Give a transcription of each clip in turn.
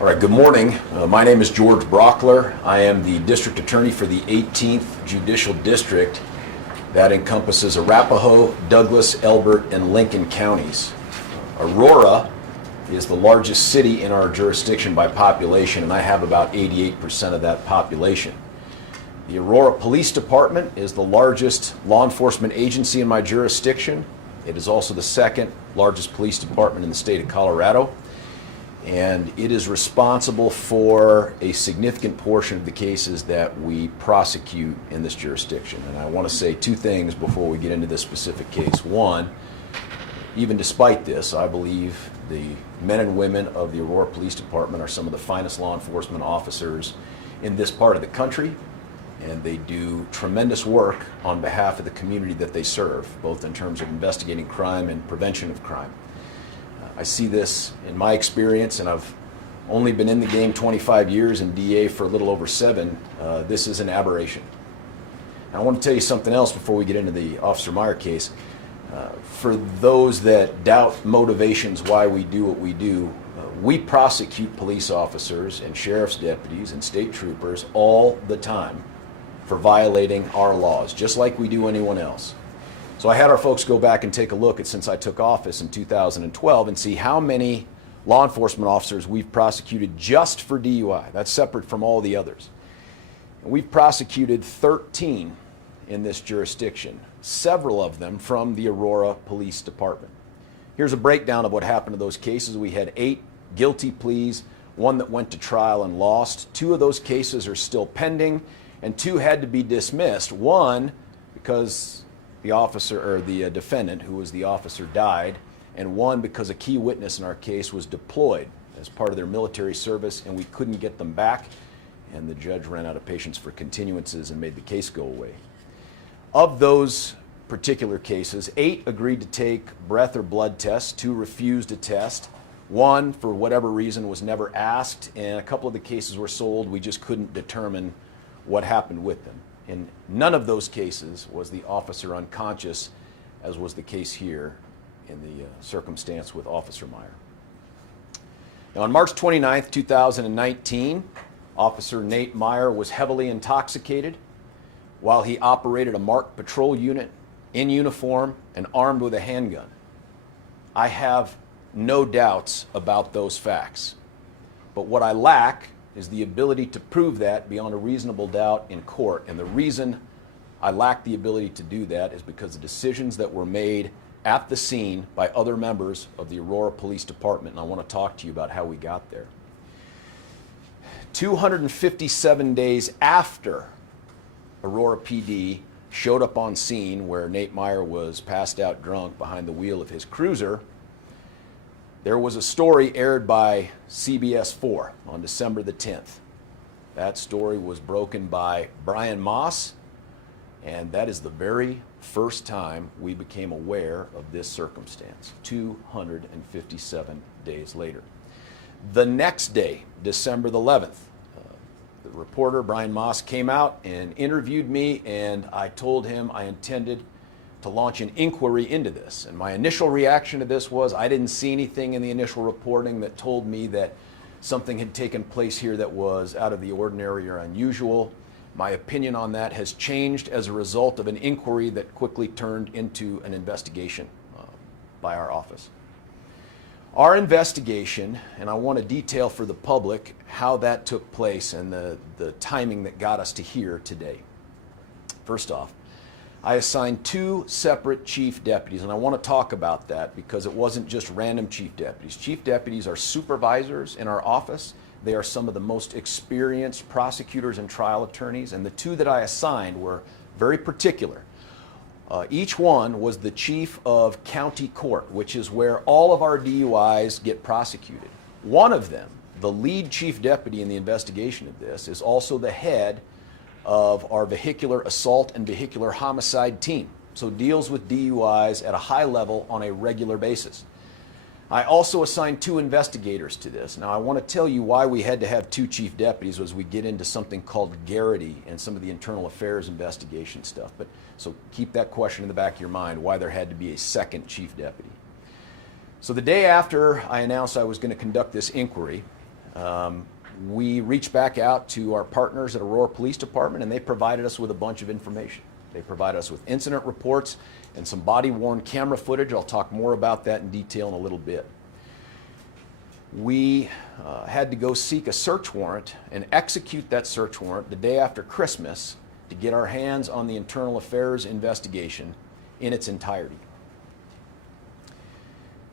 All right, good morning. My name is George Brauchler. I am the District Attorney for the 18th Judicial District that encompasses Arapahoe, Douglas, Elbert, and Lincoln counties. Aurora is the largest city in our jurisdiction by population, and I have about 88% of that population. The Aurora Police Department is the largest law enforcement agency in my jurisdiction. It is also the second largest police department in the state of Colorado. And it is responsible for a significant portion of the cases that we prosecute in this jurisdiction. And I want to say two things before we get into this specific case. One, even despite this, I believe the men and women of the Aurora Police Department are some of the finest law enforcement officers in this part of the country, and they do tremendous work on behalf of the community that they serve, both in terms of investigating crime and prevention of crime. I see this in my experience, and I've only been in the game 25 years and DA for a little over 7. This is an aberration. Now, I want to tell you something else before we get into the Officer Meier case. For those that doubt motivations why we do what we do, we prosecute police officers and sheriff's deputies and state troopers all the time for violating our laws, just like we do anyone else. So I had our folks go back and take a look at since I took office in 2012 and see how many law enforcement officers we've prosecuted just for DUI. That's separate from all the others. And we've prosecuted 13 in this jurisdiction, several of them from the Aurora Police Department. Here's a breakdown of what happened to those cases. We had 8 guilty pleas, 1 that went to trial and lost. 2 of those cases are still pending, and 2 had to be dismissed. 1 because the officer or the defendant, who was the officer, died, and 1 because a key witness in our case was deployed as part of their military service, and we couldn't get them back, and the judge ran out of patience for continuances and made the case go away. Of those particular cases, 8 agreed to take breath or blood tests, 2 refused a test, 1 for whatever reason was never asked, and a couple of the cases were sold. We just couldn't determine what happened with them. In none of those cases was the officer unconscious, as was the case here in the circumstance with Officer Meier. Now, on March 29th, 2019, Officer Nate Meier was heavily intoxicated while he operated a marked patrol unit in uniform and armed with a handgun. I have no doubts about those facts, but what I lack is the ability to prove that beyond a reasonable doubt in court. And the reason I lack the ability to do that is because the decisions that were made at the scene by other members of the Aurora Police Department, and I want to talk to you about how we got there. 257 days after Aurora PD showed up on scene where Nate Meier was passed out drunk behind the wheel of his cruiser, there was a story aired by CBS 4 on December the 10th. That story was broken by Brian Moss, and that is the very first time we became aware of this circumstance, 257 days later. The next day, December the 11th, the reporter, Brian Moss, came out and interviewed me, and I told him I intended to launch an inquiry into this. And my initial reaction to this was I didn't see anything in the initial reporting that told me that something had taken place here that was out of the ordinary or unusual. My opinion on that has changed as a result of an inquiry that quickly turned into an investigation by our office. Our investigation, and I want to detail for the public how that took place and the timing that got us to here today. First off, I assigned 2 separate chief deputies, and I want to talk about that because it wasn't just random chief deputies. Chief deputies are supervisors in our office. They are some of the most experienced prosecutors and trial attorneys, and the 2 that I assigned were very particular. Each one was the chief of county court, which is where all of our DUIs get prosecuted. One of them, the lead chief deputy in the investigation of this, is also the head of our vehicular assault and vehicular homicide team, so deals with DUIs at a high level on a regular basis. I also assigned 2 investigators to this. Now, I want to tell you why we had to have 2 chief deputies as we get into something called Garrity and some of the internal affairs investigation stuff. But so keep that question in the back of your mind, why there had to be a second chief deputy. So the day after I announced I was going to conduct this inquiry, we reached back out to our partners at Aurora Police Department, and they provided us with a bunch of information. They provided us with incident reports and some body-worn camera footage. I'll talk more about that in detail in a little bit. We had to go seek a search warrant and execute that search warrant the day after Christmas to get our hands on the internal affairs investigation in its entirety.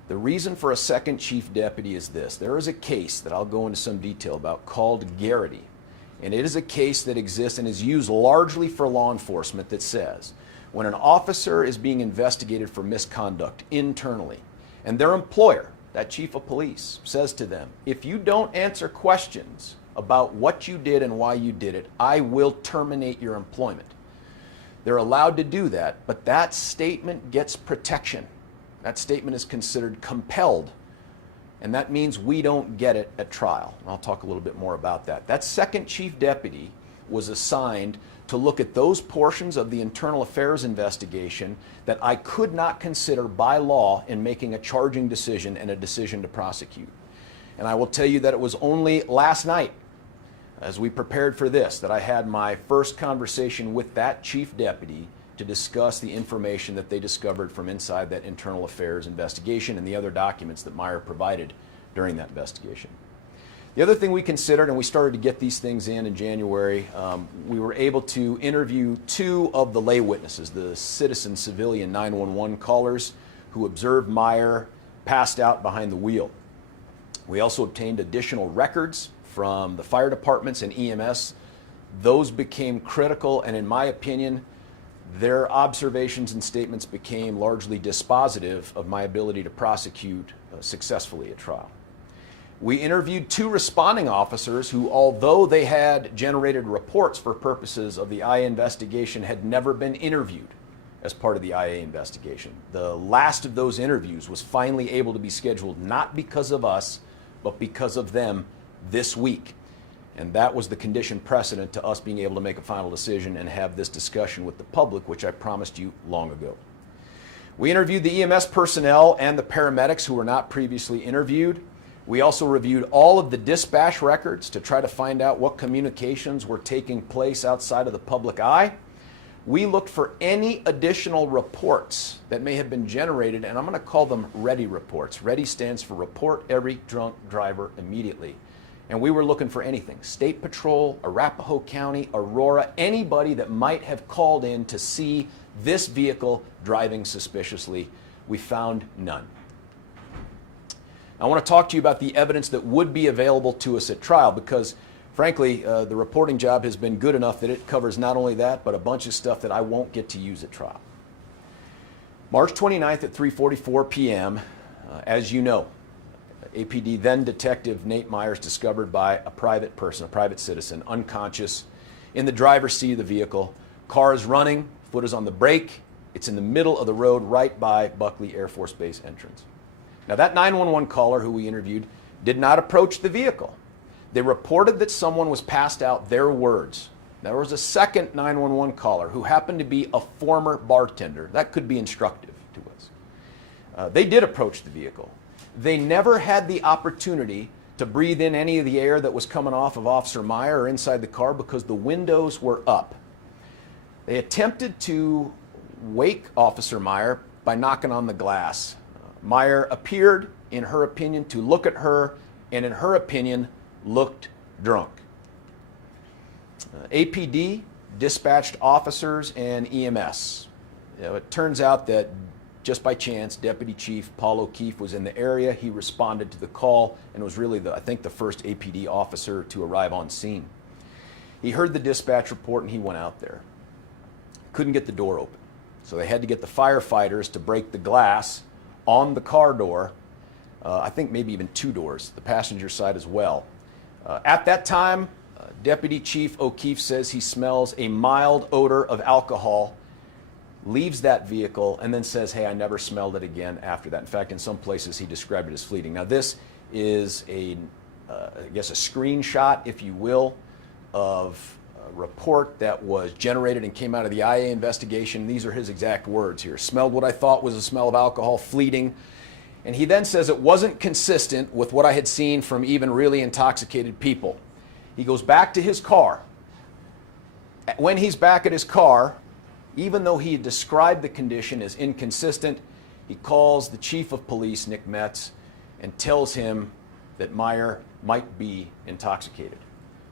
The reason for a second chief deputy is this. There is a case that I'll go into some detail about called Garrity, and it is a case that exists and is used largely for law enforcement that says when an officer is being investigated for misconduct internally and their employer, that chief of police, says to them, if you don't answer questions about what you did and why you did it, I will terminate your employment. They're allowed to do that, but that statement gets protection. That statement is considered compelled, and that means we don't get it at trial. And I'll talk a little bit more about that. That second chief deputy was assigned to look at those portions of the internal affairs investigation that I could not consider by law in making a charging decision and a decision to prosecute. And I will tell you that it was only last night, as we prepared for this, that I had my first conversation with that chief deputy to discuss the information that they discovered from inside that internal affairs investigation and the other documents that Meier provided during that investigation. The other thing we considered, and we started to get these things in January, we were able to interview two of the lay witnesses, the citizen civilian 911 callers who observed Meier passed out behind the wheel. We also obtained additional records from the fire departments and EMS. Those became critical, and in my opinion, their observations and statements became largely dispositive of my ability to prosecute successfully at trial. We interviewed two responding officers who, although they had generated reports for purposes of the IA investigation, had never been interviewed as part of the IA investigation. The last of those interviews was finally able to be scheduled not because of us, but because of them this week. And that was the condition precedent to us being able to make a final decision and have this discussion with the public, which I promised you long ago. We interviewed the EMS personnel and the paramedics who were not previously interviewed. We also reviewed all of the dispatch records to try to find out what communications were taking place outside of the public eye. We looked for any additional reports that may have been generated, and I'm going to call them READY reports. READY stands for Report Every Drunk Driver Immediately. And we were looking for anything. State Patrol, Arapahoe County, Aurora, anybody that might have called in to see this vehicle driving suspiciously. We found none. I want to talk to you about the evidence that would be available to us at trial because, frankly, the reporting job has been good enough that it covers not only that, but a bunch of stuff that I won't get to use at trial. March 29th at 3:44 p.m., as you know, APD then Detective Nate Meier is discovered by a private person, a private citizen, unconscious, in the driver's seat of the vehicle. Car is running, foot is on the brake. It's in the middle of the road right by Buckley Air Force Base entrance. Now that 911 caller who we interviewed did not approach the vehicle. They reported that someone was passed out, their words. There was a second 911 caller who happened to be a former bartender. That could be instructive to us. They did approach the vehicle. They never had the opportunity to breathe in any of the air that was coming off of Officer Meier or inside the car because the windows were up. They attempted to wake Officer Meier by knocking on the glass. Meier appeared, in her opinion, to look at her, and in her opinion, looked drunk. APD dispatched officers and EMS. It turns out that just by chance, Deputy Chief Paul O'Keefe was in the area. He responded to the call and was really, I think, the first APD officer to arrive on scene. He heard the dispatch report and he went out there. Couldn't get the door open. So they had to get the firefighters to break the glass on the car door. I think maybe even two doors, the passenger side as well. At that time, Deputy Chief O'Keefe says he smells a mild odor of alcohol, leaves that vehicle, and then says, hey, I never smelled it again after that. In fact, in some places he described it as fleeting. Now this is I guess a screenshot, if you will, of a report that was generated and came out of the IA investigation. These are his exact words here. Smelled what I thought was a smell of alcohol, fleeting. And he then says it wasn't consistent with what I had seen from even really intoxicated people. He goes back to his car. When he's back at his car, even though he had described the condition as inconsistent, he calls the chief of police, Nick Metz, and tells him that Meier might be intoxicated.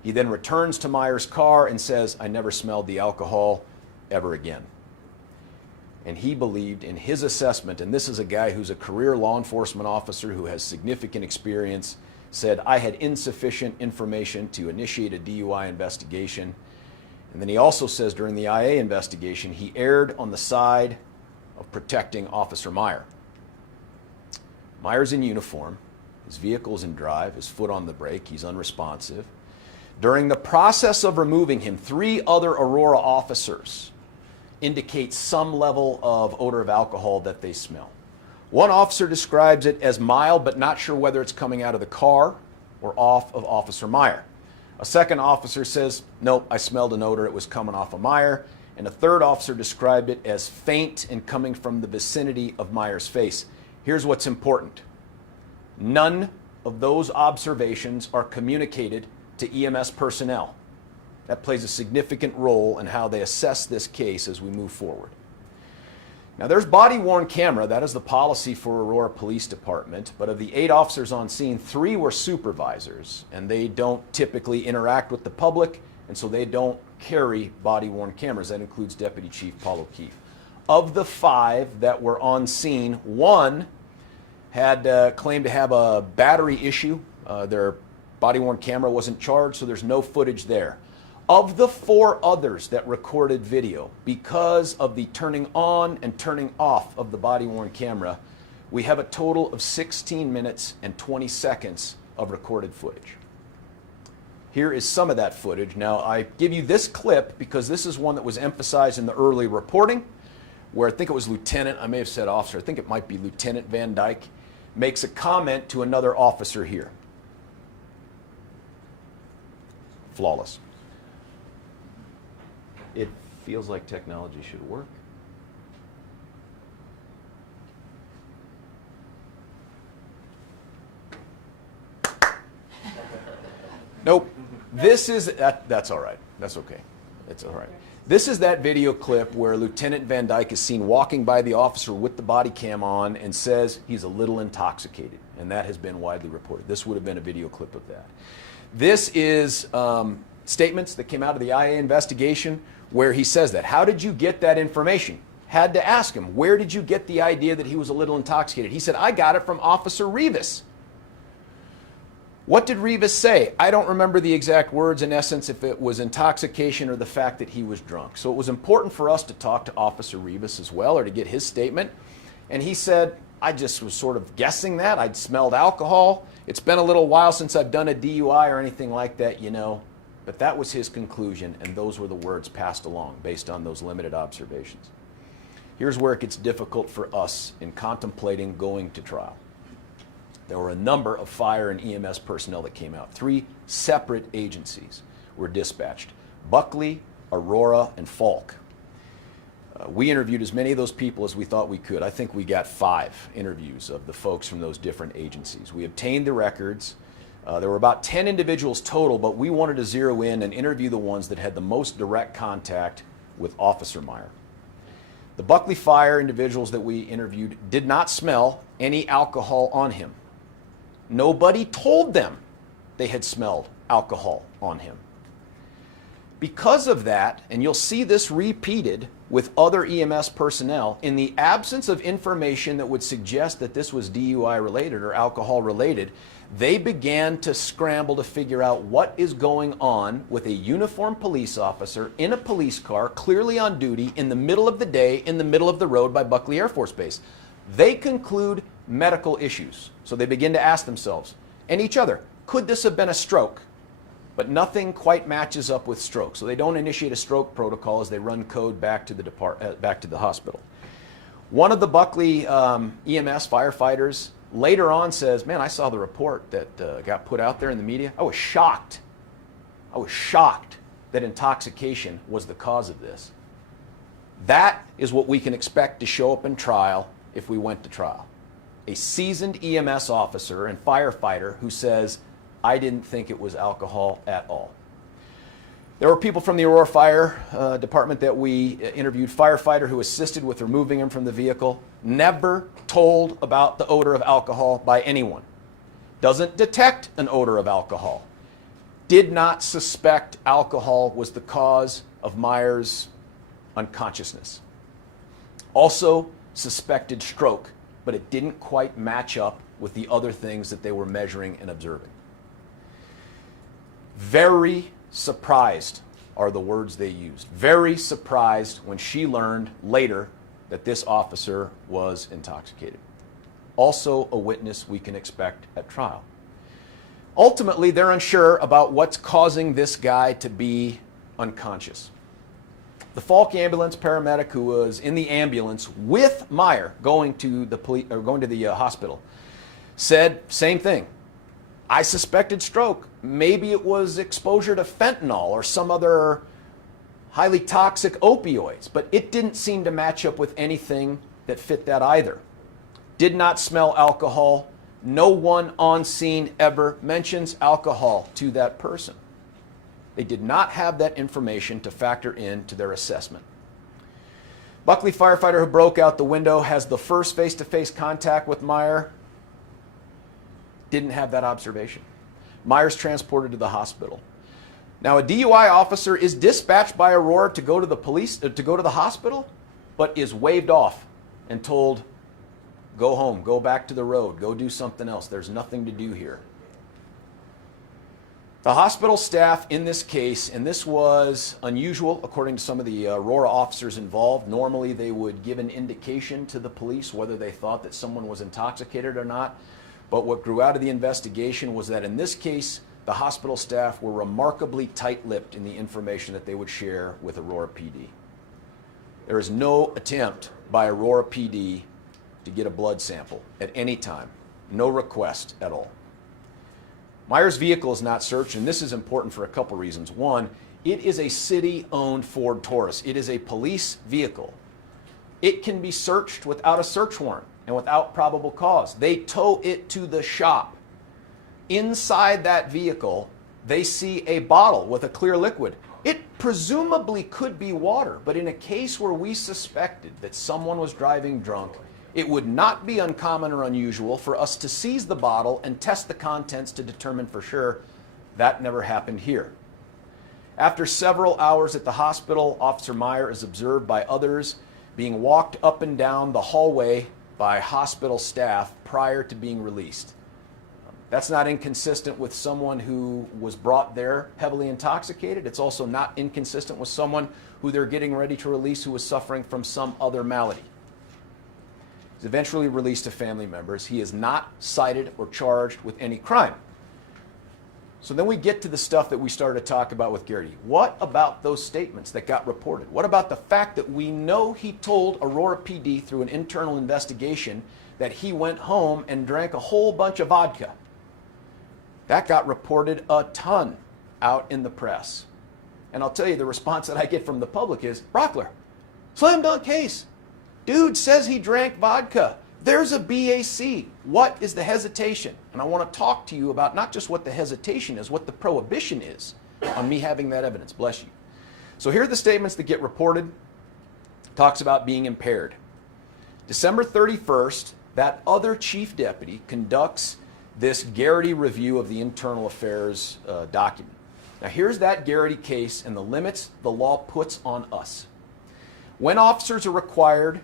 He then returns to Meier's car and says, "I never smelled the alcohol ever again." And he believed in his assessment, and this is a guy who's a career law enforcement officer who has significant experience, said, "I had insufficient information to initiate a DUI investigation." And then he also says during the IA investigation, he erred on the side of protecting Officer Meier. Meier's in uniform, his vehicle's in drive, his foot on the brake, he's unresponsive. During the process of removing him, 3 other Aurora officers indicate some level of odor of alcohol that they smell. One officer describes it as mild, but not sure whether it's coming out of the car or off of Officer Meier. A second officer says, "Nope, I smelled an odor, it was coming off of Meier." And a third officer described it as faint and coming from the vicinity of Meier's face. Here's what's important. None of those observations are communicated to EMS personnel. That plays a significant role in how they assess this case as we move forward. Now there's body-worn camera, that is the policy for Aurora Police Department, but of the 8 officers on scene, 3 were supervisors, and they don't typically interact with the public, and so they don't carry body-worn cameras. That includes Deputy Chief Paul O'Keefe. Of the 5 that were on scene, 1 had claimed to have a battery issue. Their body-worn camera wasn't charged, so there's no footage there. Of the 4 others that recorded video, because of the turning on and turning off of the body-worn camera, we have a total of 16 minutes and 20 seconds of recorded footage. Here is some of that footage. Now, I give you this clip because this is one that was emphasized in the early reporting, where I think it was Lieutenant, I may have said officer, I think it might be Lieutenant Van Dyke, makes a comment to another officer here. Flawless. It feels like technology should work. Nope. This is, that's all right. That's okay. It's all right. This is that video clip where Lieutenant Van Dyke is seen walking by the officer with the body cam on and says he's a little intoxicated, and that has been widely reported. This would have been a video clip of that. This is statements that came out of the IA investigation where he says that. How did you get that information? Had to ask him, where did you get the idea that he was a little intoxicated? He said, I got it from Officer Rivas. What did Rivas say? I don't remember the exact words, in essence, if it was intoxication or the fact that he was drunk. So it was important for us to talk to Officer Rivas as well, or to get his statement. And he said, I just was sort of guessing that. I'd smelled alcohol. It's been a little while since I've done a DUI or anything like that, you know. But that was his conclusion, and those were the words passed along based on those limited observations. Here's where it gets difficult for us in contemplating going to trial. There were a number of fire and EMS personnel that came out. 3 separate agencies were dispatched: Buckley, Aurora, and Falk. We interviewed as many of those people as we thought we could. I think we got 5 interviews of the folks from those different agencies. We obtained the records. There were about 10 individuals total, but we wanted to zero in and interview the ones that had the most direct contact with Officer Meier. The Buckley Fire individuals that we interviewed did not smell any alcohol on him. Nobody told them they had smelled alcohol on him. Because of that, and you'll see this repeated with other EMS personnel, in the absence of information that would suggest that this was DUI related or alcohol related, they began to scramble to figure out what is going on with a uniformed police officer in a police car, clearly on duty, in the middle of the day, in the middle of the road by Buckley Air Force Base. They conclude medical issues. So they begin to ask themselves and each other, could this have been a stroke? But nothing quite matches up with stroke. So they don't initiate a stroke protocol as they run code back to the hospital. One of the Buckley EMS firefighters later on says, man, I saw the report that got put out there in the media. I was shocked. I was shocked that intoxication was the cause of this. That is what we can expect to show up in trial if we went to trial. a seasoned EMS officer and firefighter who says, I didn't think it was alcohol at all. There were people from the Aurora Fire Department that we interviewed, firefighter who assisted with removing him from the vehicle, never told about the odor of alcohol by anyone. Doesn't detect an odor of alcohol. Did not suspect alcohol was the cause of Meier's unconsciousness. Also suspected stroke, but it didn't quite match up with the other things that they were measuring and observing. Very surprised are the words they used. Very surprised when she learned later that this officer was intoxicated. Also a witness we can expect at trial. Ultimately, they're unsure about what's causing this guy to be unconscious. The Falk ambulance paramedic who was in the ambulance with Meier going to the hospital said same thing. I suspected stroke. Maybe it was exposure to fentanyl or some other highly toxic opioids, but it didn't seem to match up with anything that fit that either. Did not smell alcohol. No one on scene ever mentions alcohol to that person. They did not have that information to factor into their assessment. Buckley firefighter who broke out the window has the first face-to-face contact with Meier. Didn't have that observation. Meier's transported to the hospital. Now, a DUI officer is dispatched by Aurora to go to the hospital, but is waved off and told, go home, go back to the road, go do something else. There's nothing to do here. The hospital staff in this case, and this was unusual according to some of the Aurora officers involved, normally they would give an indication to the police whether they thought that someone was intoxicated or not. But what grew out of the investigation was that in this case, the hospital staff were remarkably tight-lipped in the information that they would share with Aurora PD. There is no attempt by Aurora PD to get a blood sample at any time. No request at all. Meier's vehicle is not searched, and this is important for a couple reasons. One, it is a city-owned Ford Taurus. It is a police vehicle. It can be searched without a search warrant and without probable cause. They tow it to the shop. Inside that vehicle, they see a bottle with a clear liquid. It presumably could be water, but in a case where we suspected that someone was driving drunk, it would not be uncommon or unusual for us to seize the bottle and test the contents to determine for sure. That never happened here. After several hours at the hospital, Officer Meier is observed by others being walked up and down the hallway by hospital staff prior to being released. That's not inconsistent with someone who was brought there heavily intoxicated. It's also not inconsistent with someone who they're getting ready to release who was suffering from some other malady. He's eventually released to family members. He is not cited or charged with any crime. So then we get to the stuff that we started to talk about with Garrity. What about those statements that got reported? What about the fact that we know he told Aurora PD through an internal investigation that he went home and drank a whole bunch of vodka? That got reported a ton out in the press. And I'll tell you, the response that I get from the public is, Brauchler, slam dunk case. Dude says he drank vodka. There's a BAC. What is the hesitation? And I want to talk to you about not just what the hesitation is, what the prohibition is on me having that evidence. Bless you. So here are the statements that get reported. Talks about being impaired. December 31st, that other chief deputy conducts this Garrity review of the internal affairs document. Now here's that Garrity case and the limits the law puts on us. When officers are required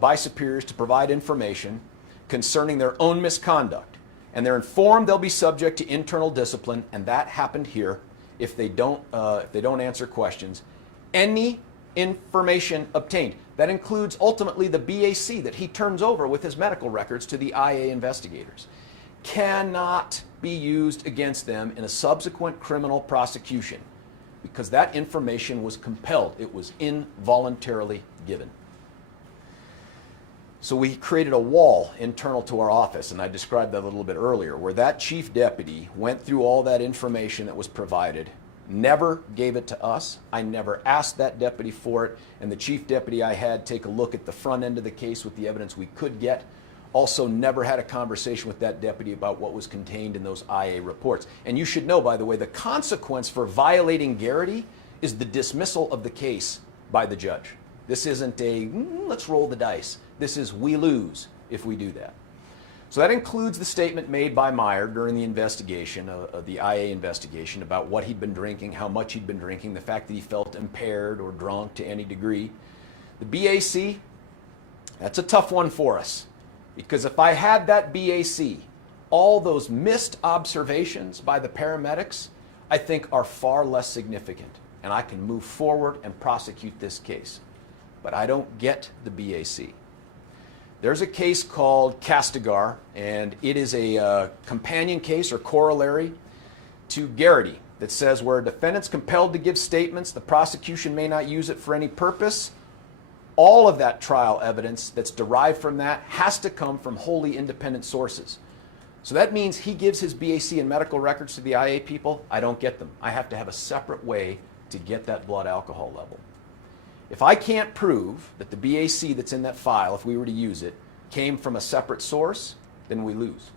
by superiors to provide information concerning their own misconduct, and they're informed they'll be subject to internal discipline, and that happened here if they don't answer questions, any information obtained, that includes ultimately the BAC that he turns over with his medical records to the IA investigators, cannot be used against them in a subsequent criminal prosecution because that information was compelled. It was involuntarily given. So we created a wall internal to our office, and I described that a little bit earlier, where that chief deputy went through all that information that was provided, never gave it to us. I never asked that deputy for it, and the chief deputy I had take a look at the front end of the case with the evidence we could get. also never had a conversation with that deputy about what was contained in those IA reports. And you should know, by the way, the consequence for violating Garrity is the dismissal of the case by the judge. This isn't a, let's roll the dice. This is, we lose if we do that. So that includes the statement made by Meier during the investigation, the IA investigation, about what he'd been drinking, how much he'd been drinking, the fact that he felt impaired or drunk to any degree. The BAC, that's a tough one for us, because if I had that BAC, all those missed observations by the paramedics, I think are far less significant, and I can move forward and prosecute this case. But I don't get the BAC. There's a case called Castigar, and it is a companion case or corollary to Garrity that says where a defendant's compelled to give statements, the prosecution may not use it for any purpose. All of that trial evidence that's derived from that has to come from wholly independent sources. So that means he gives his BAC and medical records to the IA people. I don't get them. I have to have a separate way to get that blood alcohol level. If I can't prove that the BAC that's in that file, if we were to use it, came from a separate source, then we lose.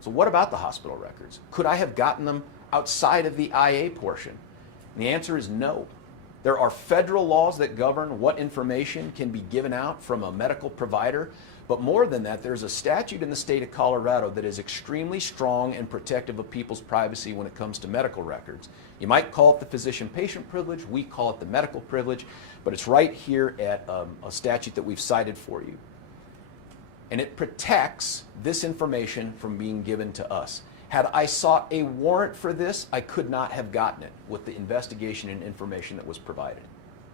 So what about the hospital records? Could I have gotten them outside of the IA portion? And the answer is no. There are federal laws that govern what information can be given out from a medical provider, but more than that, there's a statute in the state of Colorado that is extremely strong and protective of people's privacy when it comes to medical records. You might call it the physician-patient privilege, we call it the medical privilege, but it's right here at a statute that we've cited for you. And it protects this information from being given to us. Had I sought a warrant for this, I could not have gotten it with the investigation and information that was provided.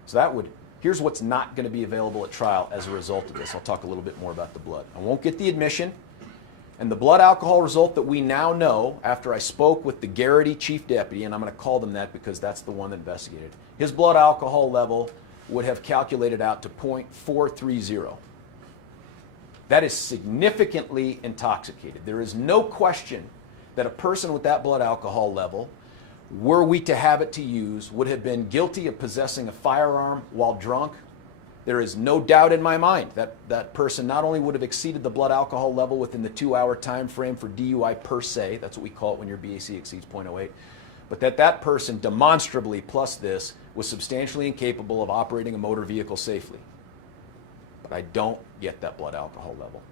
So here's what's not going to be available at trial as a result of this. I'll talk a little bit more about the blood. I won't get the admission. And the blood alcohol result that we now know after I spoke with the Garrity chief deputy, and I'm going to call them that because that's the one that investigated, his blood alcohol level would have calculated out to 0.430. That is significantly intoxicated. There is no question that a person with that blood alcohol level, were we to have it to use, would have been guilty of possessing a firearm while drunk. There is no doubt in my mind that that person not only would have exceeded the blood alcohol level within the 2-hour time frame for DUI per se, that's what we call it when your BAC exceeds 0.08, but that person demonstrably, plus this, was substantially incapable of operating a motor vehicle safely. But I don't get that blood alcohol level.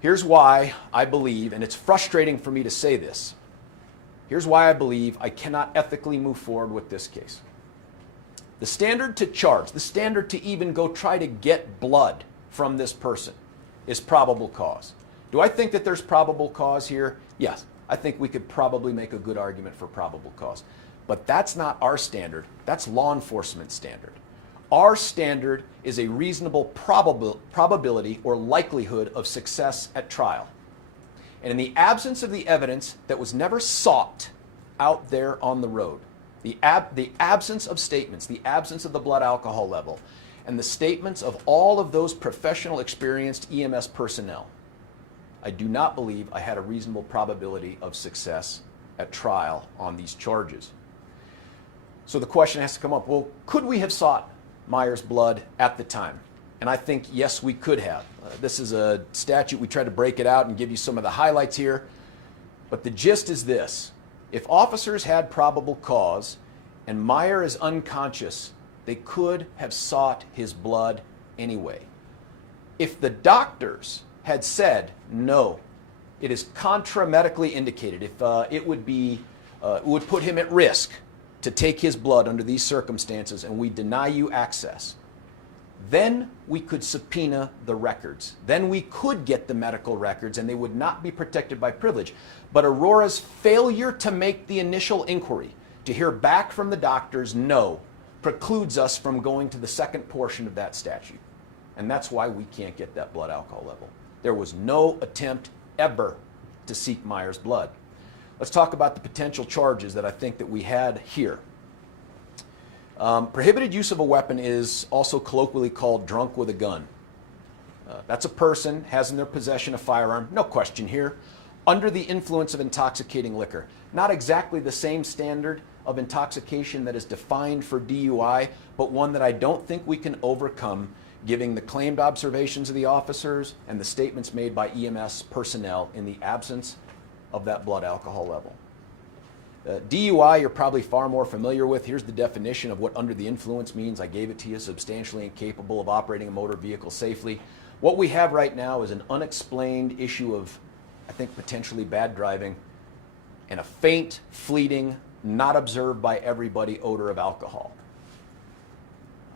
Here's why I believe, and it's frustrating for me to say this, here's why I believe I cannot ethically move forward with this case. The standard to charge, the standard to even go try to get blood from this person is probable cause. Do I think that there's probable cause here? Yes, I think we could probably make a good argument for probable cause. But that's not our standard, that's law enforcement standard. Our standard is a reasonable probability or likelihood of success at trial. And in the absence of the evidence that was never sought out there on the road, the absence of statements, the absence of the blood alcohol level, and the statements of all of those professional, experienced EMS personnel, I do not believe I had a reasonable probability of success at trial on these charges. So the question has to come up, well, could we have sought Meier's blood at the time? And I think, yes, we could have. This is a statute. We tried to break it out and give you some of the highlights here. But the gist is this. If officers had probable cause and Meier is unconscious, they could have sought his blood anyway. If the doctors had said, no, it is contra-medically indicated, if it would put him at risk to take his blood under these circumstances and we deny you access, then we could subpoena the records. Then we could get the medical records and they would not be protected by privilege. But Aurora's failure to make the initial inquiry, to hear back from the doctors, no, precludes us from going to the second portion of that statute. And that's why we can't get that blood alcohol level. There was no attempt ever to seek Meier's blood. Let's talk about the potential charges that I think that we had here. Prohibited use of a weapon is also colloquially called drunk with a gun. That's a person has in their possession a firearm, no question here, under the influence of intoxicating liquor. Not exactly the same standard of intoxication that is defined for DUI, but one that I don't think we can overcome giving the claimed observations of the officers and the statements made by EMS personnel in the absence of that blood alcohol level. DUI, you're probably far more familiar with. Here's the definition of what under the influence means. I gave it to you: substantially incapable of operating a motor vehicle safely. What we have right now is an unexplained issue of, I think, potentially bad driving and a faint, fleeting, not observed by everybody odor of alcohol.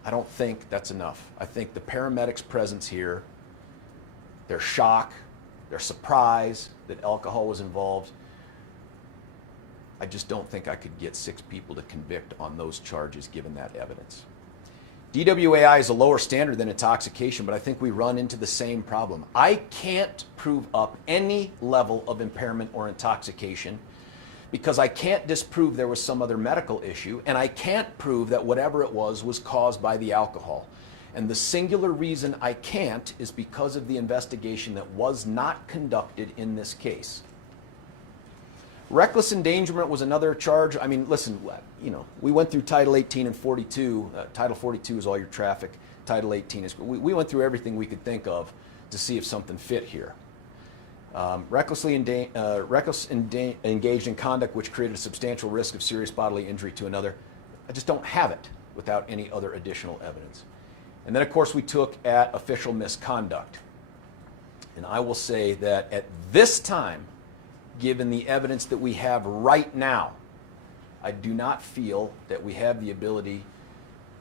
I don't think that's enough. I think the paramedics' presence here, their shock, their surprise that alcohol was involved, I just don't think I could get 6 people to convict on those charges given that evidence. DWAI is a lower standard than intoxication, but I think we run into the same problem. I can't prove up any level of impairment or intoxication because I can't disprove there was some other medical issue, and I can't prove that whatever it was caused by the alcohol. And the singular reason I can't is because of the investigation that was not conducted in this case. Reckless endangerment was another charge. I mean, listen, you know, we went through Title 18 and 42. Title 42 is all your traffic. Title 18 is, we went through everything we could think of to see if something fit here. Recklessly engaged in conduct which created a substantial risk of serious bodily injury to another. I just don't have it without any other additional evidence. And then, of course, we took at official misconduct. And I will say that at this time, given the evidence that we have right now, I do not feel that we have the ability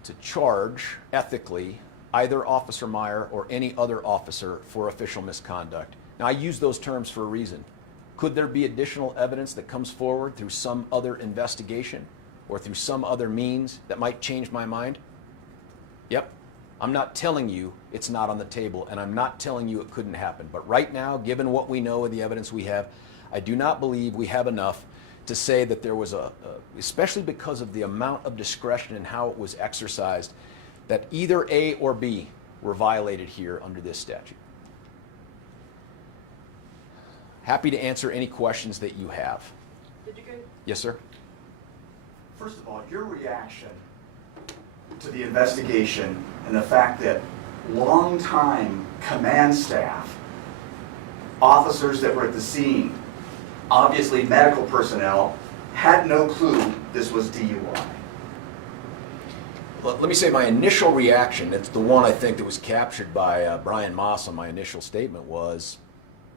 to charge ethically either Officer Meier or any other officer for official misconduct. Now, I use those terms for a reason. Could there be additional evidence that comes forward through some other investigation or through some other means that might change my mind? Yep. I'm not telling you it's not on the table, and I'm not telling you it couldn't happen. But right now, given what we know and the evidence we have, I do not believe we have enough to say that there was especially because of the amount of discretion and how it was exercised, that either A or B were violated here under this statute. Happy to answer any questions that you have. Did you go? Yes, sir. First of all, your reaction to the investigation and the fact that longtime command staff, officers that were at the scene, obviously medical personnel, had no clue this was DUI. Let me say my initial reaction, it's the one I think that was captured by Brian Moss on my initial statement, was,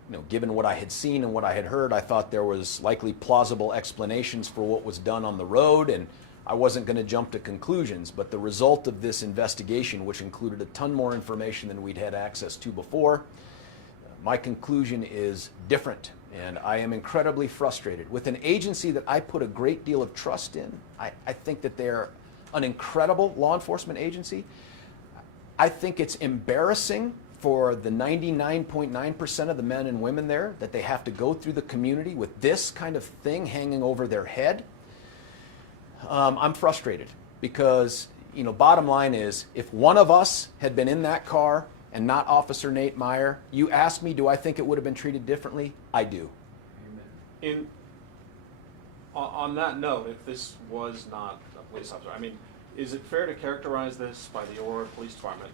you know, given what I had seen and what I had heard, I thought there was likely plausible explanations for what was done on the road, and I wasn't going to jump to conclusions. But the result of this investigation, which included a ton more information than we'd had access to before, my conclusion is different, and I am incredibly frustrated with an agency that I put a great deal of trust in. I think that they're an incredible law enforcement agency. I think it's embarrassing for the 99.9% of the men and women there that they have to go through the community with this kind of thing hanging over their head. I'm frustrated because, you know, bottom line is, if one of us had been in that car and not Officer Nate Meier, you ask me, do I think it would have been treated differently? I do. Amen. On that note, if this was not a police officer, I mean, is it fair to characterize this by the Aurora Police Department?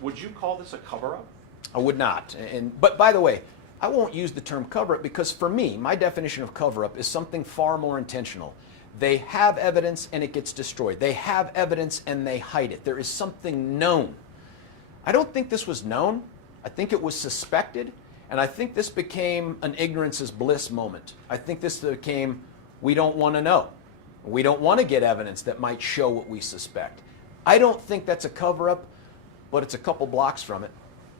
Would you call this a cover-up? I would not. But by the way, I won't use the term cover-up because for me, my definition of cover-up is something far more intentional. They have evidence and it gets destroyed. They have evidence and they hide it. There is something known. I don't think this was known. I think it was suspected, and I think this became an ignorance is bliss moment. I think this became, we don't want to know. We don't want to get evidence that might show what we suspect. I don't think that's a cover-up, but it's a couple blocks from it.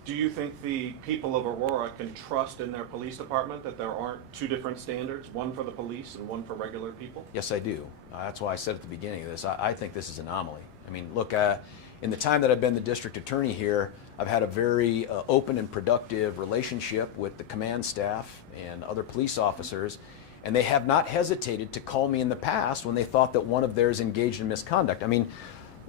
Do you think the people of Aurora can trust in their police department that there aren't two different standards, one for the police and one for regular people? Yes, I do. That's why I said at the beginning of this, I think this is an anomaly. I mean, look, in the time that I've been the district attorney here, I've had a very open and productive relationship with the command staff and other police officers, and they have not hesitated to call me in the past when they thought that one of theirs engaged in misconduct. I mean,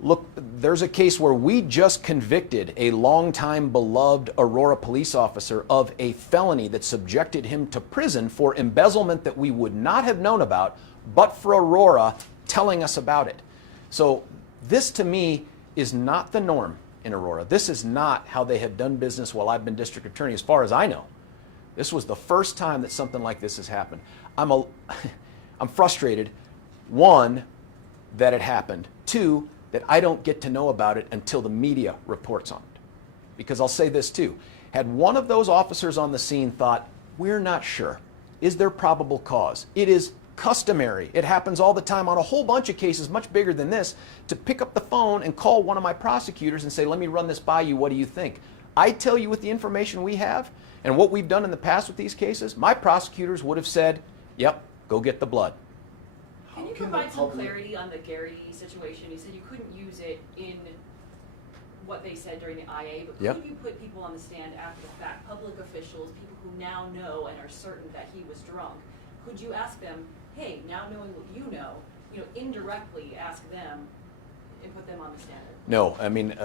look, there's a case where we just convicted a longtime beloved Aurora police officer of a felony that subjected him to prison for embezzlement that we would not have known about but for Aurora telling us about it. So this to me is not the norm. in Aurora. This is not how they have done business while I've been district attorney, as far as I know. This was the first time that something like this has happened. I'm frustrated, one, that it happened. Two, that I don't get to know about it until the media reports on it. Because I'll say this too, had one of those officers on the scene thought, we're not sure, is there probable cause? It is customary, it happens all the time on a whole bunch of cases much bigger than this, to pick up the phone and call one of my prosecutors and say, let me run this by you, what do you think? I tell you with the information we have and what we've done in the past with these cases, my prosecutors would have said, yep, go get the blood. Can you provide some clarity on the Garrity situation? You said you couldn't use it in what they said during the IA, but Yep. could you put people on the stand after the fact, public officials, people who now know and are certain that he was drunk? Could you ask them, hey, now knowing what you know, indirectly ask them and put them on the stand? No, I mean,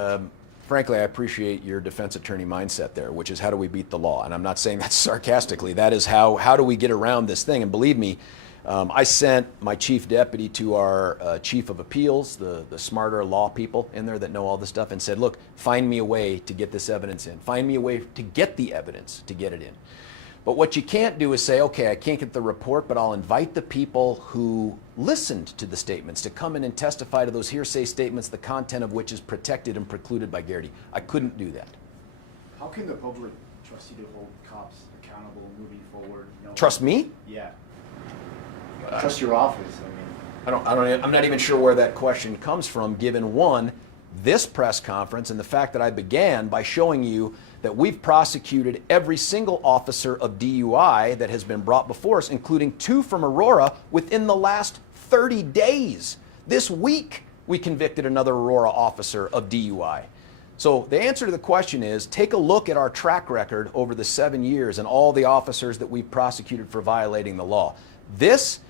frankly, I appreciate your defense attorney mindset there, which is how do we beat the law? And I'm not saying that sarcastically. That is how do we get around this thing? And believe me, I sent my chief deputy to our chief of appeals, the smarter law people in there that know all this stuff, and said, look, find me a way to get this evidence in. Find me a way to get the evidence, to get it in. But what you can't do is say, okay, I can't get the report, but I'll invite the people who listened to the statements to come in and testify to those hearsay statements, the content of which is protected and precluded by Garrity. I couldn't do that. How can the public trust you to hold cops accountable moving forward? Trust me? Yeah. Trust your office. I mean, I'm not even sure where that question comes from, given one, this press conference and the fact that I began by showing you that we've prosecuted every single officer of DUI that has been brought before us, including 2 from Aurora within the last 30 days. This week, we convicted another Aurora officer of DUI. So the answer to the question is, take a look at our track record over the 7 years and all the officers that we've prosecuted for violating the law. This,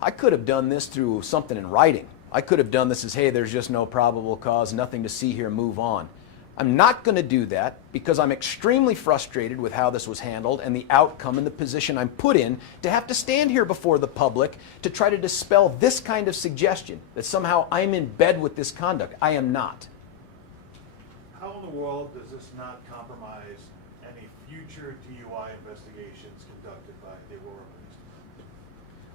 I could have done this through something in writing. I could have done this as, hey, there's just no probable cause, nothing to see here, move on. I'm not going to do that because I'm extremely frustrated with how this was handled and the outcome and the position I'm put in to have to stand here before the public to try to dispel this kind of suggestion that somehow I'm in bed with this conduct. I am not. How in the world does this not compromise any future DUI investigations conducted by the Aurora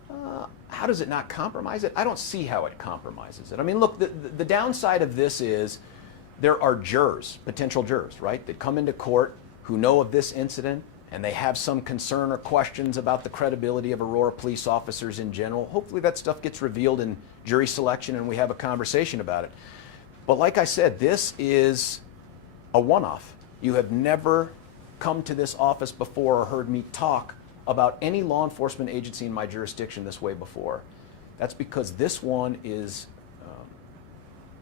Police? How does it not compromise it? I don't see how it compromises it. I mean, look, the downside of this is there are jurors, potential jurors, right, that come into court who know of this incident and they have some concern or questions about the credibility of Aurora police officers in general. Hopefully that stuff gets revealed in jury selection and we have a conversation about it. But like I said, this is a one-off. You have never come to this office before or heard me talk about any law enforcement agency in my jurisdiction this way before. That's because this one is,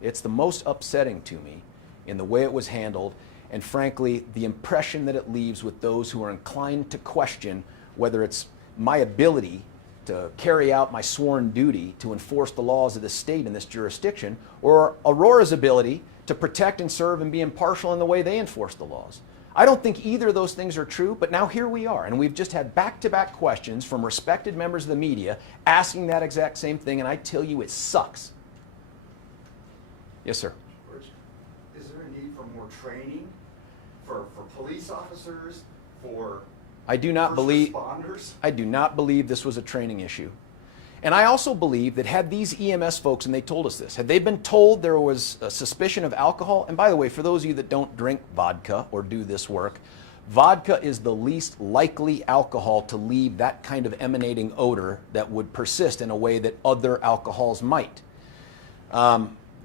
it's the most upsetting to me in the way it was handled, and frankly, the impression that it leaves with those who are inclined to question whether it's my ability to carry out my sworn duty to enforce the laws of the state in this jurisdiction, or Aurora's ability to protect and serve and be impartial in the way they enforce the laws. I don't think either of those things are true, but now here we are, and we've just had back-to-back questions from respected members of the media asking that exact same thing, and I tell you, it sucks. Yes, sir. Is there a need for more training for police officers, for I do not first believe responders? I do not believe this was a training issue. And I also believe that had these EMS folks, and they told us this, had they been told there was a suspicion of alcohol, and by the way, for those of you that don't drink vodka or do this work, vodka is the least likely alcohol to leave that kind of emanating odor that would persist in a way that other alcohols might.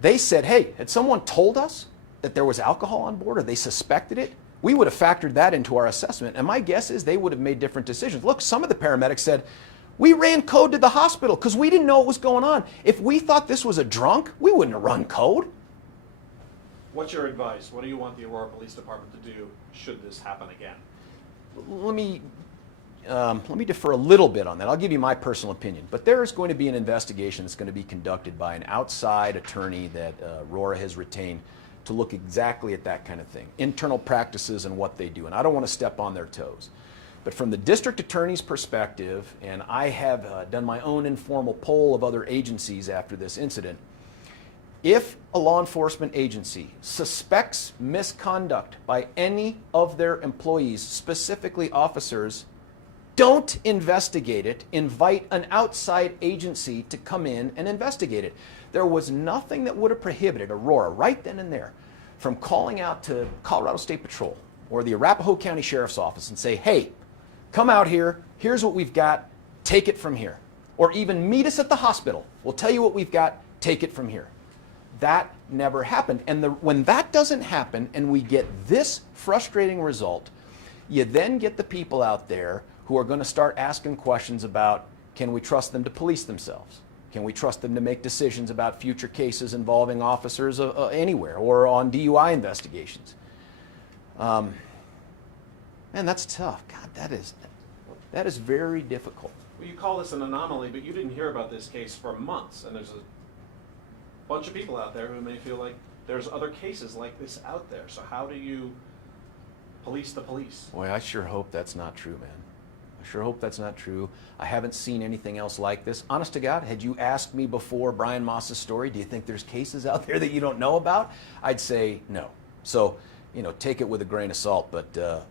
They said, hey, had someone told us that there was alcohol on board or they suspected it, we would have factored that into our assessment. And my guess is they would have made different decisions. Look, some of the paramedics said, we ran code to the hospital because we didn't know what was going on. If we thought this was a drunk, we wouldn't have run code. What's your advice? What do you want the Aurora Police Department to do should this happen again? Let me defer a little bit on that. I'll give you my personal opinion. But there is going to be an investigation that's going to be conducted by an outside attorney that Aurora has retained to look exactly at that kind of thing, internal practices and what they do. And I don't want to step on their toes. But from the district attorney's perspective, and I have done my own informal poll of other agencies after this incident, If a law enforcement agency suspects misconduct by any of their employees, specifically officers, don't investigate it. Invite an outside agency to come in and investigate it. There was nothing that would have prohibited Aurora right then and there from calling out to Colorado State Patrol or the Arapahoe County Sheriff's Office and say, hey, come out here, here's what we've got, take it from here. Or even meet us at the hospital. We'll tell you what we've got, take it from here. That never happened. And when that doesn't happen and we get this frustrating result, you then get the people out there who are going to start asking questions about, can we trust them to police themselves? Can we trust them to make decisions about future cases involving officers anywhere or on DUI investigations? Man, that's tough. God, that is very difficult. Well, you call this an anomaly, but you didn't hear about this case for months, and there's a bunch of people out there who may feel like there's other cases like this out there. So how do you police the police? Boy, I sure hope that's not true, man. I sure hope that's not true. I haven't seen anything else like this. Honest to God, had you asked me before Brian Moss's story, do you think there's cases out there that you don't know about? I'd say no. So, take it with a grain of salt, but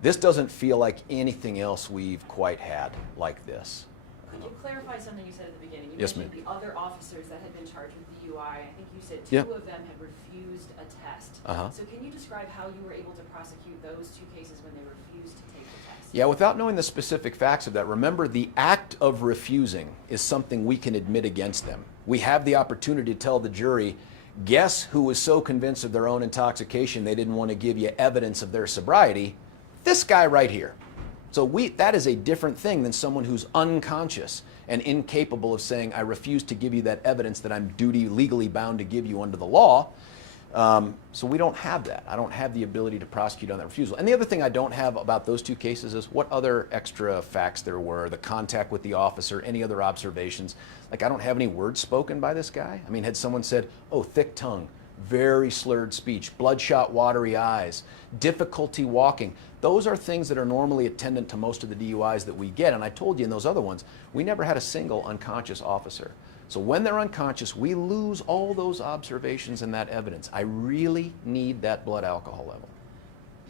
this doesn't feel like anything else we've quite had like this. Could you clarify something you said at the beginning? You Yes, mentioned the other officers that had been charged with DUI. I think you said Yeah. two of them had refused a test. Uh-huh. So can you describe how you were able to prosecute those two cases when they refused to take the test? Yeah, without knowing the specific facts of that, remember the act of refusing is something we can admit against them. We have the opportunity to tell the jury, guess who was so convinced of their own intoxication they didn't want to give you evidence of their sobriety? This guy right here. So that is a different thing than someone who's unconscious and incapable of saying, I refuse to give you that evidence that I'm legally bound to give you under the law. So we don't have that. I don't have the ability to prosecute on that refusal. And the other thing I don't have about those two cases is what other extra facts there were, the contact with the officer, any other observations. Like, I don't have any words spoken by this guy. I mean, had someone said, oh, thick tongue, very slurred speech, bloodshot, watery eyes, difficulty walking. Those are things that are normally attendant to most of the DUIs that we get. And I told you in those other ones, we never had a single unconscious officer. So when they're unconscious, we lose all those observations and that evidence. I really need that blood alcohol level.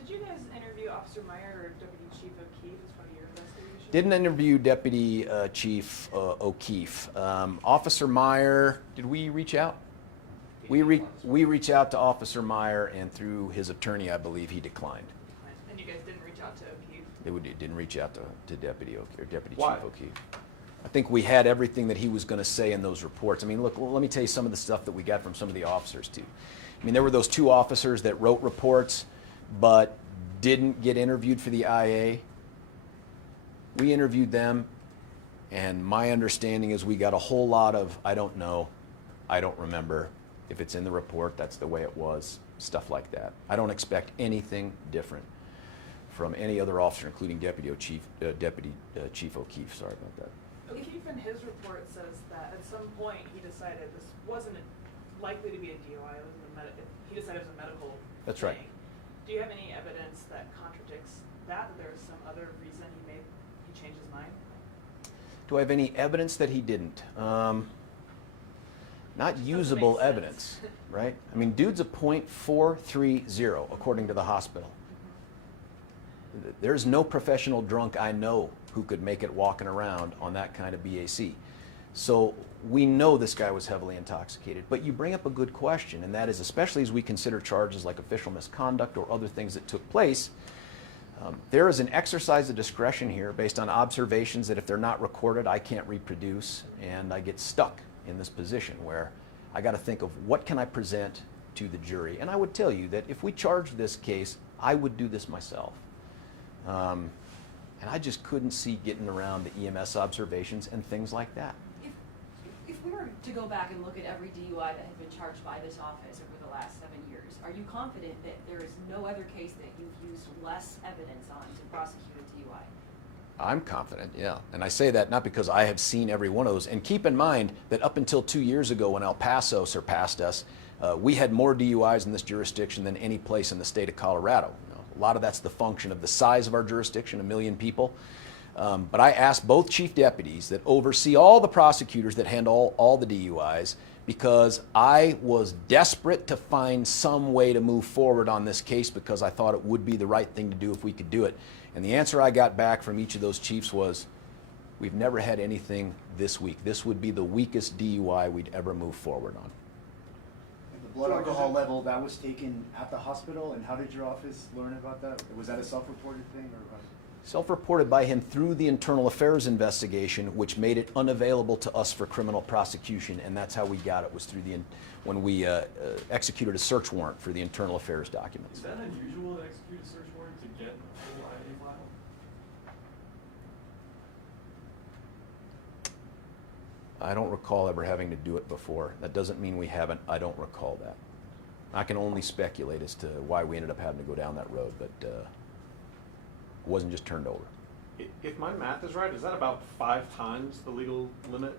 Did you guys interview Officer Meier or Deputy Chief O'Keefe as part of your investigation? Didn't interview Deputy Chief O'Keefe. Officer Meier, did we reach out? We reached out to Officer Meier, and through his attorney, I believe, he declined. And you guys didn't reach out to O'Keefe? They didn't reach out to Deputy Why? Chief O'Keefe. I think we had everything that he was going to say in those reports. I mean, look, let me tell you some of the stuff that we got from some of the officers, too. I mean, there were those two officers that wrote reports but didn't get interviewed for the IA. We interviewed them, and my understanding is we got a whole lot of, I don't know, I don't remember. If it's in the report, that's the way it was, stuff like that. I don't expect anything different from any other officer, including Deputy Chief O'Keefe. Sorry about that. O'Keefe in his report says that at some point he decided this wasn't likely to be a DUI. It was he decided it was a medical That's right. thing. Do you have any evidence that contradicts that there was some other reason he changed his mind? Do I have any evidence that he didn't? Not usable evidence, right? I mean, dude's a .430 according to the hospital. There's no professional drunk I know who could make it walking around on that kind of BAC. So we know this guy was heavily intoxicated. But you bring up a good question, and that is, especially as we consider charges like official misconduct or other things that took place, there is an exercise of discretion here based on observations that if they're not recorded, I can't reproduce, and I get stuck in this position where I got to think of what can I present to the jury. And I would tell you that if we charged this case, I would do this myself. And I just couldn't see getting around the EMS observations and things like that. If we were to go back and look at every DUI that has been charged by this office over the last 7 years, are you confident that there is no other case that you've used less evidence on to prosecute a DUI? I'm confident, yeah. And I say that not because I have seen every one of those. And keep in mind that up until 2 years ago when El Paso surpassed us, we had more DUIs in this jurisdiction than any place in the state of Colorado. A lot of that's the function of the size of our jurisdiction, 1 million people. But I asked both chief deputies that oversee all the prosecutors that handle all the DUIs, because I was desperate to find some way to move forward on this case, because I thought it would be the right thing to do if we could do it. And the answer I got back from each of those chiefs was, we've never had anything this week. This would be the weakest DUI we'd ever move forward on. And the blood alcohol level, that was taken at the hospital, and how did your office learn about that? Was that a self-reported thing, or what? Self-reported by him through the internal affairs investigation, which made it unavailable to us for criminal prosecution, and that's how we got it, was through when we executed a search warrant for the internal affairs documents. Is that unusual to execute a search warrant to get a full IA file? I don't recall ever having to do it before. That doesn't mean we haven't. I don't recall that. I can only speculate as to why we ended up having to go down that road, but it wasn't just turned over. If my math is right, is that about 5 times the legal limit?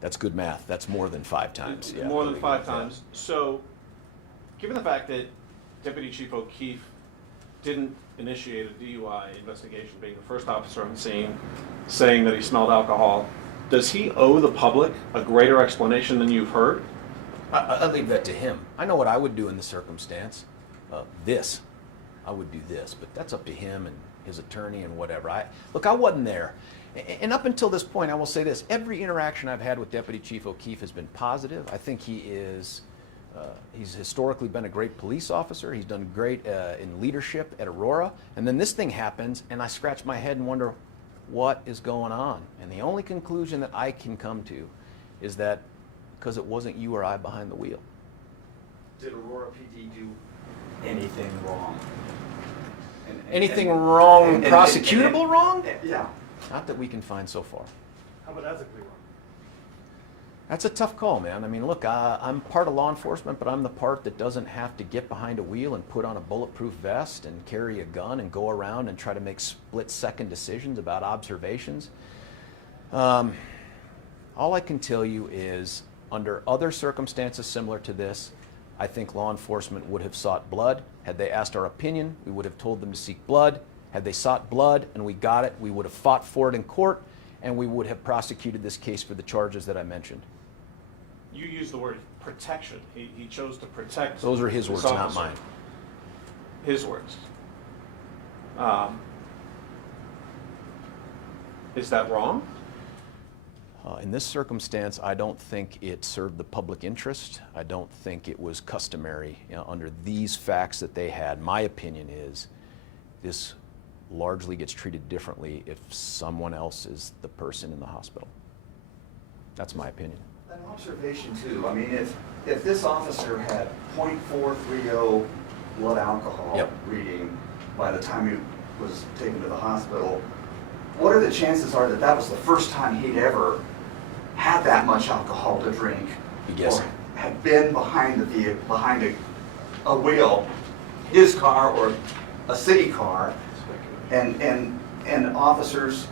That's good math. That's more than 5 times. Yeah, More than 5 times. So, given the fact that Deputy Chief O'Keefe didn't initiate a DUI investigation, being the first officer on the scene, saying that he smelled alcohol, does he owe the public a greater explanation than you've heard? I leave that to him. I know what I would do in the circumstance. I would do this, but that's up to him and his attorney and whatever. I wasn't there. And up until this point, I will say this: every interaction I've had with Deputy Chief O'Keefe has been positive. I think he's historically been a great police officer. He's done great in leadership at Aurora. And then this thing happens, and I scratch my head and wonder, what is going on? And the only conclusion that I can come to is that because it wasn't you or I behind the wheel. Did Aurora PD do anything wrong? Anything wrong, and- prosecutable wrong? Yeah. Not that we can find so far. How about ethically wrong? That's a tough call, man. I mean, look, I'm part of law enforcement, but I'm the part that doesn't have to get behind a wheel and put on a bulletproof vest and carry a gun and go around and try to make split-second decisions about observations. All I can tell you is, under other circumstances similar to this, I think law enforcement would have sought blood. Had they asked our opinion, we would have told them to seek blood. Had they sought blood and we got it, we would have fought for it in court, and we would have prosecuted this case for the charges that I mentioned. You used the word protection. He chose to protect. Those are his this words, not officer. mine. His words. Is that wrong? In this circumstance, I don't think it served the public interest. I don't think it was customary, under these facts that they had. My opinion is this largely gets treated differently if someone else is the person in the hospital. That's my opinion. An observation too, I mean, if this officer had .430 blood alcohol Yep. reading by the time he was taken to the hospital, what are the chances are that that was the first time he'd ever had that much alcohol to drink? Be guessing. Or had been behind a wheel, his car or a city car, and officers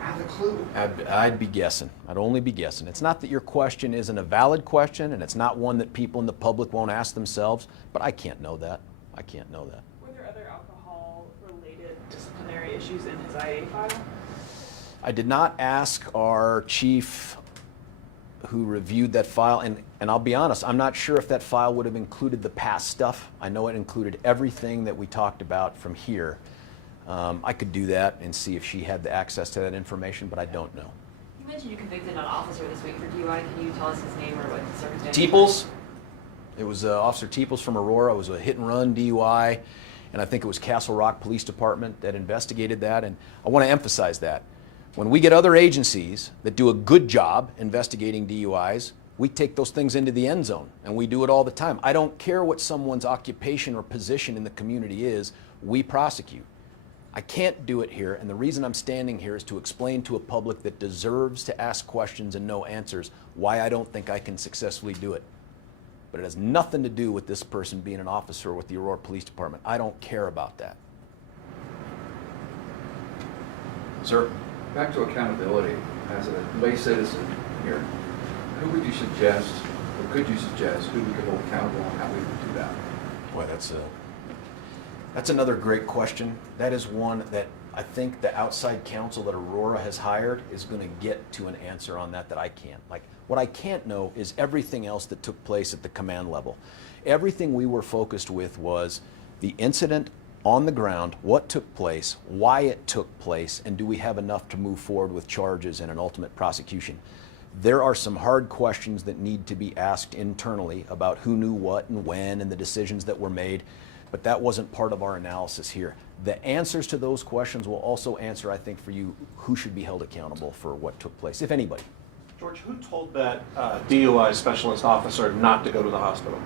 have a clue. I'd be guessing. I'd only be guessing. It's not that your question isn't a valid question, and it's not one that people in the public won't ask themselves, but I can't know that. I can't know that. Were there other alcohol-related disciplinary issues in his IA file? I did not ask our chief who reviewed that file, and I'll be honest, I'm not sure if that file would have included the past stuff. I know it included everything that we talked about from here. I could do that and see if she had the access to that information, but I don't know. You mentioned you convicted an officer this week for DUI. Can you tell us his name or what the circumstances? Teeples. It was Officer Teeples from Aurora. It was a hit-and-run DUI, and I think it was Castle Rock Police Department that investigated that, and I want to emphasize that. When we get other agencies that do a good job investigating DUIs, we take those things into the end zone, and we do it all the time. I don't care what someone's occupation or position in the community is, we prosecute. I can't do it here, and the reason I'm standing here is to explain to a public that deserves to ask questions and know answers why I don't think I can successfully do it. But it has nothing to do with this person being an officer with the Aurora Police Department. I don't care about that. Sir? Back to accountability, as a lay citizen here, who would you suggest, or could you suggest, who we could hold accountable and how we would do that? Boy, that's another great question. That is one that I think the outside counsel that Aurora has hired is going to get to an answer on that I can't. Like, what I can't know is everything else that took place at the command level. Everything we were focused with was the incident on the ground, what took place, why it took place, and do we have enough to move forward with charges and an ultimate prosecution. There are some hard questions that need to be asked internally about who knew what and when and the decisions that were made, but that wasn't part of our analysis here. The answers to those questions will also answer, I think, for you, who should be held accountable for what took place, if anybody. George, who told that DUI specialist officer not to go to the hospital?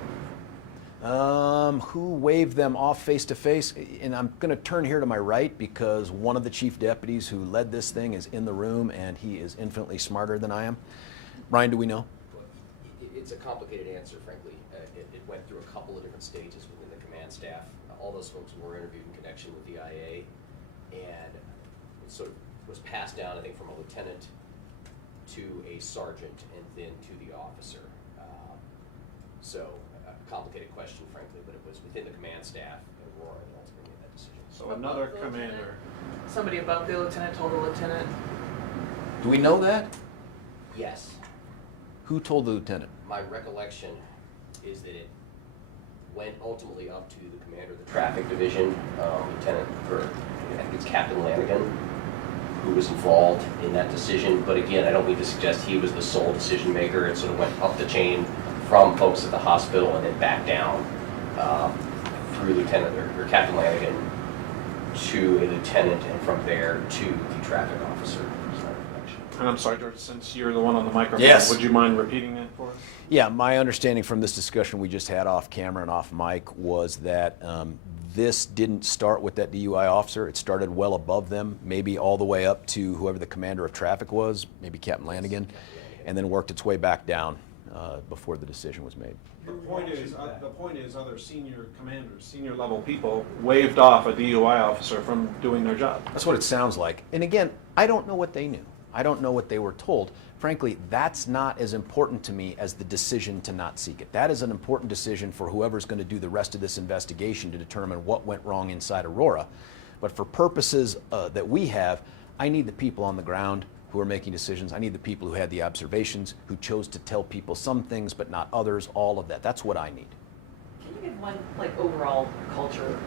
Who waved them off face to face? And I'm going to turn here to my right because one of the chief deputies who led this thing is in the room and he is infinitely smarter than I am. Ryan, do we know? It's a complicated answer, frankly. It went through a couple of different stages within the command staff. All those folks were interviewed in connection with the IA, and it sort of was passed down, I think, from a lieutenant to a sergeant and then to the officer. So a complicated question, frankly, but it was within the command staff and Aurora that ultimately made that decision. So another commander. Somebody above the lieutenant told the lieutenant. Do we know that? Yes. Who told the lieutenant? My recollection is that it went ultimately up to the commander of the traffic division, Lieutenant, or I think it's Captain Lanigan, who was involved in that decision. But again, I don't mean to suggest he was the sole decision maker. It sort of went up the chain from folks at the hospital and then back down through Lieutenant or Captain Lanigan to a lieutenant, and from there to the traffic officer. And I'm sorry, George, since you're the one on the microphone, Yes. Would you mind repeating that for us? Yeah, my understanding from this discussion we just had off camera and off mic was that this didn't start with that DUI officer. It started well above them, maybe all the way up to whoever the commander of traffic was, maybe Captain Lanigan, and then worked its way back down before the decision was made. The point is other senior commanders, senior level people waved off a DUI officer from doing their job. That's what it sounds like. And again, I don't know what they knew. I don't know what they were told. Frankly, that's not as important to me as the decision to not seek it. That is an important decision for whoever's going to do the rest of this investigation to determine what went wrong inside Aurora. But for purposes that we have, I need the people on the ground who are making decisions. I need the people who had the observations, who chose to tell people some things but not others, all of that. That's what I need. Can you give one, like, overall culture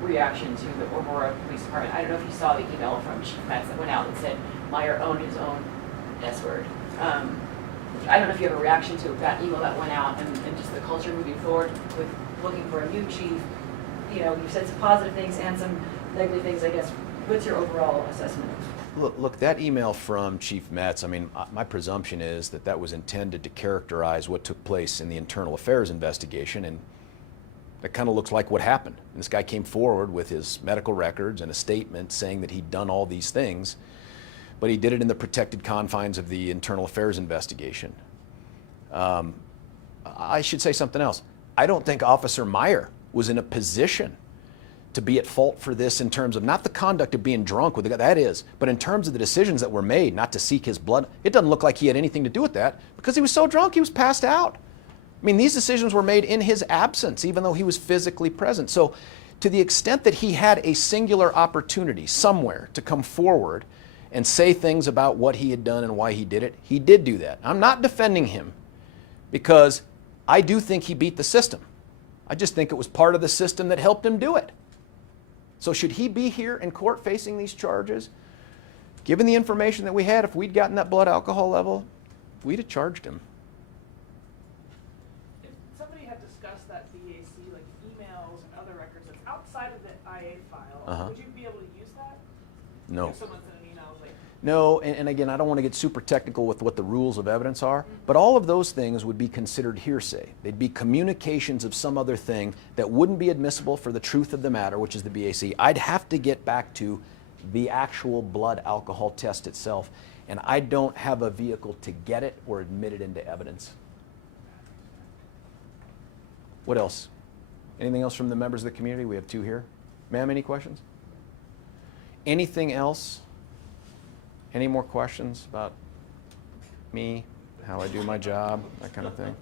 reaction to the Aurora Police Department? I don't know if you saw the email from Chief Metz that went out and said Meier owned his own S-word. I don't know if you have a reaction to that email that went out and just the culture moving forward with looking for a new chief. You know, you've said some positive things and some negative things, I guess. What's your overall assessment? Look, that email from Chief Metz, I mean, my presumption is that that was intended to characterize what took place in the internal affairs investigation, and that kind of looks like what happened. And this guy came forward with his medical records and a statement saying that he'd done all these things, but he did it in the protected confines of the internal affairs investigation. I should say something else. I don't think Officer Meier was in a position to be at fault for this in terms of not the conduct of being drunk with the guy, that is, but in terms of the decisions that were made not to seek his blood. It doesn't look like he had anything to do with that because he was so drunk he was passed out. I mean, these decisions were made in his absence, even though he was physically present. So to the extent that he had a singular opportunity somewhere to come forward and say things about what he had done and why he did it, he did do that. I'm not defending him because I do think he beat the system. I just think it was part of the system that helped him do it. So should he be here in court facing these charges? Given the information that we had, if we'd gotten that blood alcohol level, we'd have charged him. If somebody had discussed that BAC, like emails and other records that's outside of the IA file, would you be able to use that? No. If someone sent an email like, No, and again, I don't want to get super technical with what the rules of evidence are, but all of those things would be considered hearsay. They'd be communications of some other thing that wouldn't be admissible for the truth of the matter, which is the BAC. I'd have to get back to the actual blood alcohol test itself, and I don't have a vehicle to get it or admit it into evidence. What else? Anything else from the members of the community? We have two here. Ma'am, any questions? Anything else? Any more questions about me, how I do my job, that kind of thing?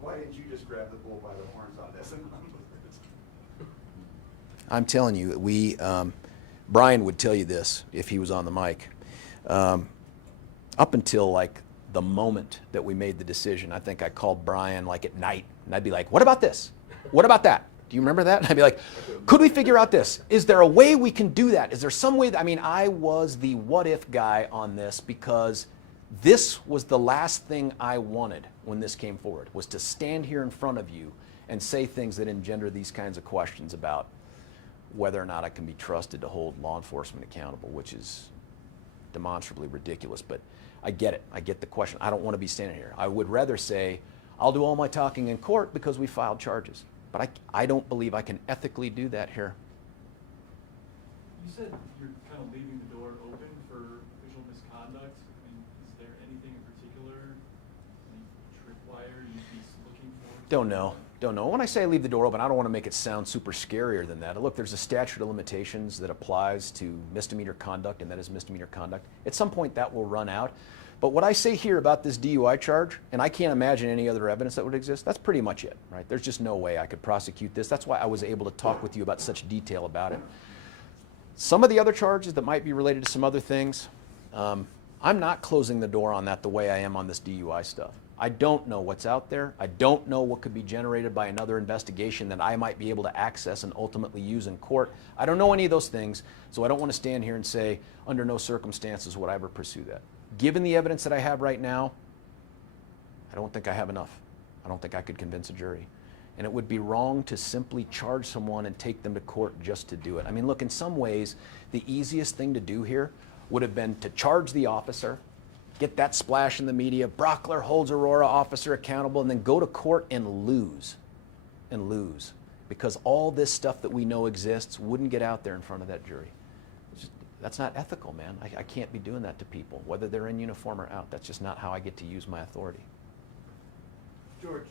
Why didn't you just grab the bull by the horns on this? I'm telling you, Brian would tell you this if he was on the mic. Up until like the moment that we made the decision, I think I called Brian like at night, and I'd be like, what about this? What about that? Do you remember that? And I'd be like, could we figure out this? Is there a way we can do that? Is there some way I mean, I was the what if guy on this because this was the last thing I wanted when this came forward, was to stand here in front of you and say things that engender these kinds of questions about whether or not I can be trusted to hold law enforcement accountable, which is demonstrably ridiculous. But I get it. I get the question. I don't want to be standing here. I would rather say, I'll do all my talking in court because we filed charges. But I don't believe I can ethically do that here. You said you're kind of leaving the door open for official misconduct. I mean, is there anything in particular, any tripwire you'd be looking for? Don't know. When I say leave the door open, I don't want to make it sound super scarier than that. Look, there's a statute of limitations that applies to misdemeanor conduct, and that is misdemeanor conduct. At some point, that will run out. But what I say here about this DUI charge, and I can't imagine any other evidence that would exist, that's pretty much it, right? There's just no way I could prosecute this. That's why I was able to talk with you about such detail about it. Some of the other charges that might be related to some other things, I'm not closing the door on that the way I am on this DUI stuff. I don't know what's out there. I don't know what could be generated by another investigation that I might be able to access and ultimately use in court. I don't know any of those things, so I don't want to stand here and say, under no circumstances would I ever pursue that. Given the evidence that I have right now, I don't think I have enough. I don't think I could convince a jury. And it would be wrong to simply charge someone and take them to court just to do it. I mean, look, in some ways, the easiest thing to do here would have been to charge the officer, get that splash in the media, Brauchler holds Aurora Officer accountable, and then go to court and lose. Because all this stuff that we know exists wouldn't get out there in front of that jury. That's not ethical, man. I can't be doing that to people, whether they're in uniform or out. That's just not how I get to use my authority. George,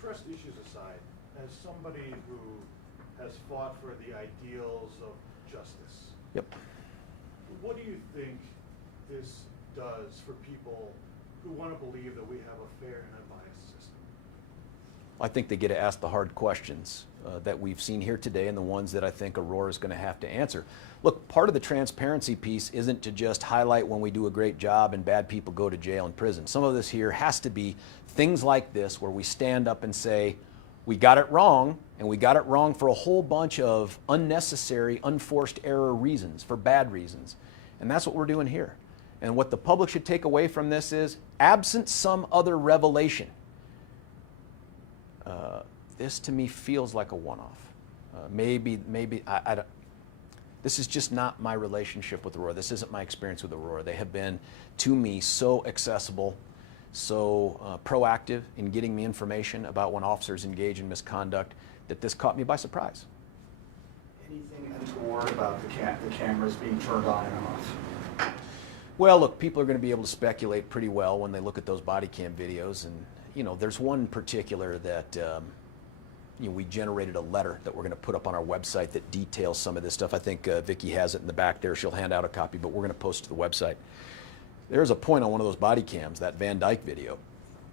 trust issues aside, as somebody who has fought for the ideals of justice, Yep. what do you think this does for people who want to believe that we have a fair and unbiased system? I think they get to ask the hard questions that we've seen here today and the ones that I think Aurora is going to have to answer. Look, part of the transparency piece isn't to just highlight when we do a great job and bad people go to jail and prison. Some of this here has to be things like this where we stand up and say, we got it wrong, and we got it wrong for a whole bunch of unnecessary, unforced error reasons, for bad reasons. And that's what we're doing here. And what the public should take away from this is, absent some other revelation, this to me feels like a one-off. Maybe I don't. This is just not my relationship with Aurora. This isn't my experience with Aurora. They have been, to me, so accessible, so proactive in getting me information about when officers engage in misconduct that this caught me by surprise. Anything untoward about the cameras being turned on and off? Well, look, people are going to be able to speculate pretty well when they look at those body cam videos. And, you know, there's one in particular that, we generated a letter that we're going to put up on our website that details some of this stuff. I think Vicki has it in the back there. She'll hand out a copy, but we're going to post it to the website. There's a point on one of those body cams, that Van Dyke video,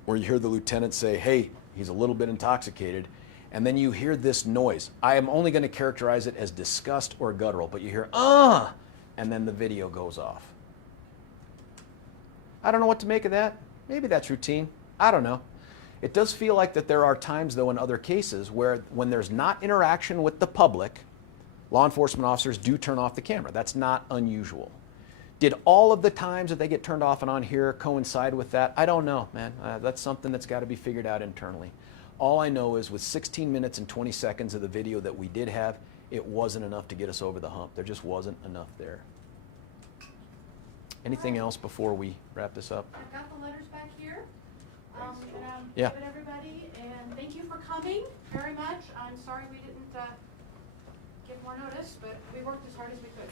where you hear the lieutenant say, hey, he's a little bit intoxicated, and then you hear this noise. I am only going to characterize it as disgust or guttural, but you hear, and then the video goes off. I don't know what to make of that. Maybe that's routine. I don't know. It does feel like that there are times, though, in other cases where when there's not interaction with the public, law enforcement officers do turn off the camera. That's not unusual. Did all of the times that they get turned off and on here coincide with that? I don't know, man. That's something that's got to be figured out internally. All I know is with 16 minutes and 20 seconds of the video that we did have, it wasn't enough to get us over the hump. There just wasn't enough there. Anything else before we wrap this up? I've got the letters back here. And I'm Yeah. giving everybody, and thank you for coming very much. I'm sorry we didn't give more notice, but we worked as hard as we could.